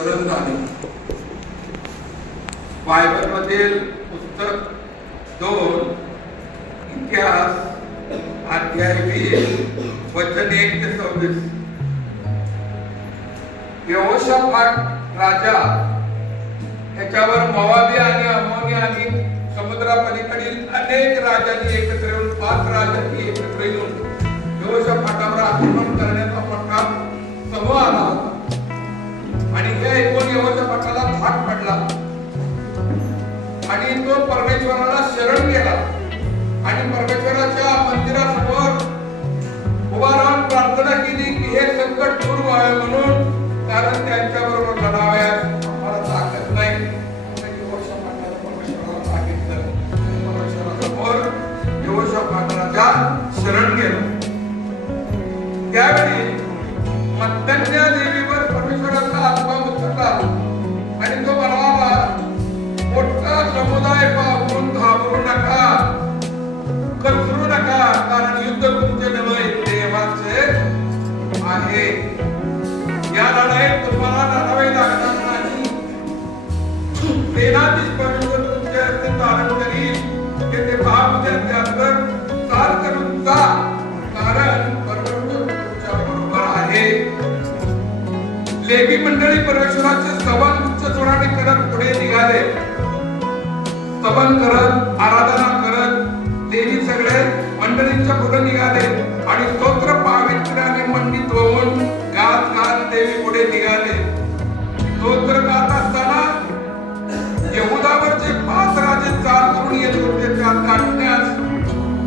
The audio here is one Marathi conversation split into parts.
शरण झाले. बायबल मधील पुस्तक 2 इतिहास अध्याय 20 वचन 1 ते 26. यहोशाफाट राजा त्याच्यावर मोवाबी आणि अमोनी आणि समुद्रापलीकडील अनेक राजांनी एकत्र येऊन 5 राजांनी एकत्र येऊन यहोशाफाटावर आक्रमण करण्याचा मोठा समूह आला होता. आणि हे ऐकून यहोशाफाटाला धाक पडला आणि तो परमेश्वराला शरण गेला आणि परमेश्वराच्या मंदिरासमोर उभा राहून प्रार्थना केली की हे संकट दूर व्हावे म्हणून, कारण त्यांच्याबरोबर लढावयास आम्हाला ताकद नाही. परमेश्वराला सांगितलं, परमेश्वरासमोर यहोशाफाट राजा शरण गेला. त्यावेळी मत्तन्या देवीवर परमेश्वराचा आत्मा उतरला आणि तो म्हणाला, मोठा समुदाय पाहून घाबरू नका, कचरू नका, कारण युद्ध तुमचे नव्हे देवाचे आहे. या लढाईत तुम्हाला लढावे लागणार नाही. सेनाधीश परमेश्वर तुमचे हस्ते धारण करील. ते पाहू द्या, त्यावर चाल करून जा, कारण परमेश्वर तुमच्या बरोबर आहे. लेवी मंडळी परमेश्वराचे स्तवन उच्च स्वराने करत पुढे निघाले. स्तवन करत, आराधना करत लेवी सगळे मंडळींच्या पुढे निघाले आणि स्तोत्र पावित्र्याने मंडित होऊन गात गात देवी पुढे निघाले. स्तोत्र गात असताना यहुदावरचे 5 राजे चाल करून येत होते. त्या काढण्यास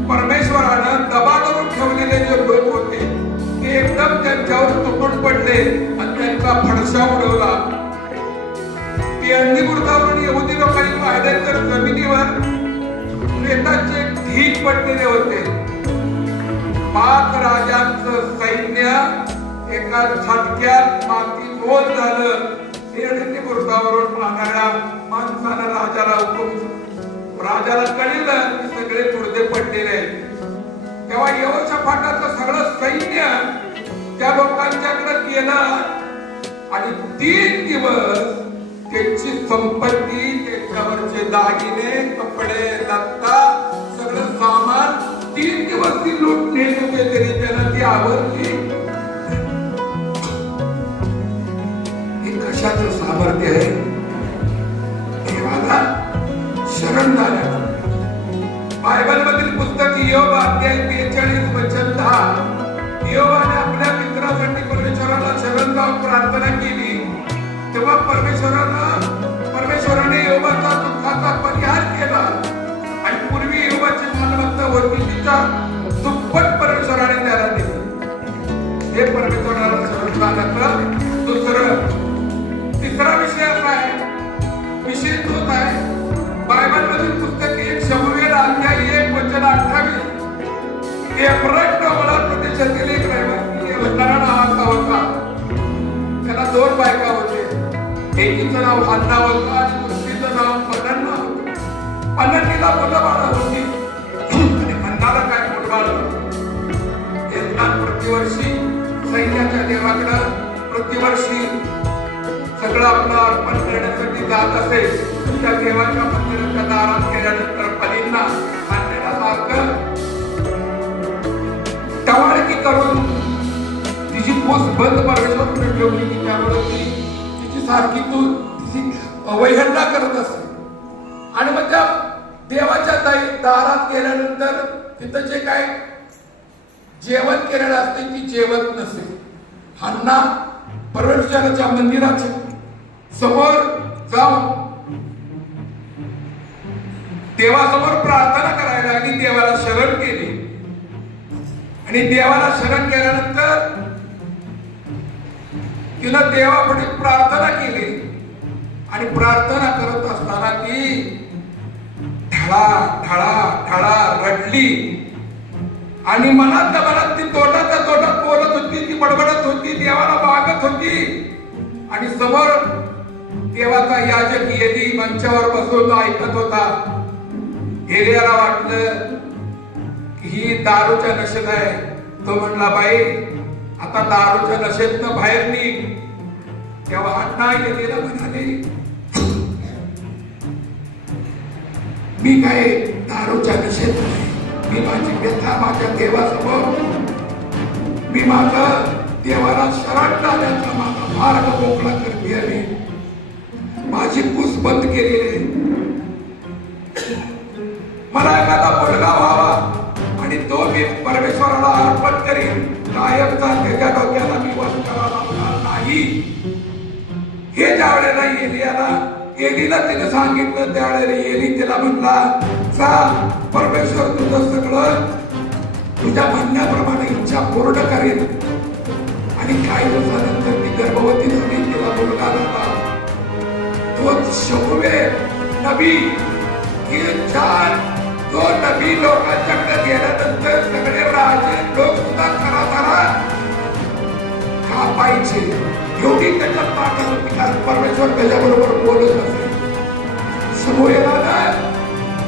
परमेश्वरानं दबा करून ठेवलेले जे लोक होते ते एकदम त्यांच्यावर तुटून पडले आणि त्यांचा फडशा उडवला. ते अंडीमुर्दावरून यहुदी लोकांनी पाहिले तर जमिनीवर प्रेताचे ढीग पडलेले होते. 5 राजांचं सैन्य एका झटक्यात मातीत ओल झालं. ते अंडीमुर्दावरून पाहणाऱ्या माणसानं राजाला राजाला कळलं की सगळे मुर्दे पडलेले. तेव्हा यहोशाफाटाचं सगळं सैन्य त्या लोकांच्याकडे गेलं आणि 3 दिवस त्यांची संपत्ती, त्याच्यावरचे दागिने, कपडे, लत्ता, सगळं सामान 3 दिवस ती लूट नेत होते, तरी त्यांना ती आवडली. हे कशाचं सामर्थ्य आहे? देवाला शरण झाल्या. बायबल मधील पुस्तक इयोब अध्याय 43 वचन 10. इयोबाने आपल्या मित्रासाठी परमेश्वराला शरण जाऊन प्रार्थना केली. तेव्हा परमेश्वराने इयोबाचा दुःखाचा परिहार केला आणि पूर्वी इयोबाची मालमत्ता होती तिच्या दुप्पट परमेश्वराने त्याला दिली. हे परमेश्वराला शरण जाण्याचं तिसरा विषय असा आहे. विषय तोच आहे. बायबल मधील पुस्तक 1 शमूएल अध्याय 1 वचन 28. एफ्राईम डोंगराळ प्रदेशातील एक रहिवासी एल्काना नावाचा होता. त्याला 2 बायका होते. एकीचं नाव हन्ना होतं आणि दुसरीचं नाव पनन्ना होतं. पनन्नीला मुलंबाळं होती आणि हन्नाला काय मुलबाळ होतं. एल्काना प्रतिवर्षी सैन्याच्या देवाकडं प्रतिवर्षी सगळं आपलं अर्पण करण्यासाठी जात असे. त्या देवाच्या मंदिराच्या दारात गेल्यानंतर पलींना आणलेला मार्ग टवाळकी करून तिची पोस बंद परमेश्वर ठेवली की त्यामुळे तिची सारखी तिची अवहेलना करत असते. आणि मग त्या देवाच्या दारात गेल्यानंतर तिथं जे काय जेवण केलेलं असते ती जेवत नसे. हन्ना परमेश्वराच्या मंदिराच्या समोर जाऊन देवासमोर प्रार्थना करायला लागली. देवाला शरण केली आणि देवाला शरण केल्यानंतर तिनं देवापुढे प्रार्थना केली आणि प्रार्थना करत असताना ती ढळा ढळा ढळा रडली आणि मनात ती तोटात बोलत होती, ती बडबडत होती, देवाला मागत होती. आणि समोर देवाचा याजक एली मंचावर बसून ऐकत होता. एलियाला वाटलं की ही दारूच्या नशेत आहे. तो म्हणला, बाई आता दारूच्या नशेतनं बाहेर निघ. तेव्हा अण्णा येलेला म्हणाले, मी काय दारूच्या नशेत नाही, मी माझी व्यथा माझ्या देवासमोर, मी माझा देवाला शरण जाण्याचा माझा मार्ग मोकळा करते आहे, माझी पूस बंद केलेली आहे. मला एखादा मुलगा व्हावा आणि तो मी परमेश्वराला अर्पण करीन, कायमचा त्याच्या डोक्याला मी वध करावा लागणार नाही. हे ज्या वेळेला एलीला तिने सांगितलं, त्यावेळेला एली तिला म्हणला, जा परमेश्वर तुझं सगळं तुझ्या म्हणण्याप्रमाणे इच्छा पूर्ण करेल. आणि काही दिवसानंतर ती गर्भवती झाली, तिला मुलगा झाला. तो शमुवेल नबी, तो नबी लोकांच्याकडे गेल्यानंतर सगळे राजे लोक सुद्धा घराघरात कापायचे. एवढी त्याच्यात ताकद होती, कारण परमेश्वर त्याच्याबरोबर बोलत असे. शमुवेलानं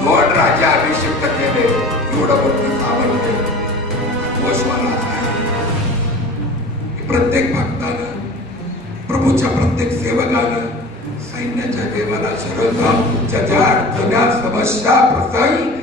2 राजे अभिषिक्त केले, एवढं मोठं सामर्थ्य गोश्वाला आहे. प्रत्येक भक्तानं, प्रभूच्या प्रत्येक सेवकानं सैन्याच्या देवाला शरण जाऊन तुमच्या ज्या अडचण्या समस्या प्रसंग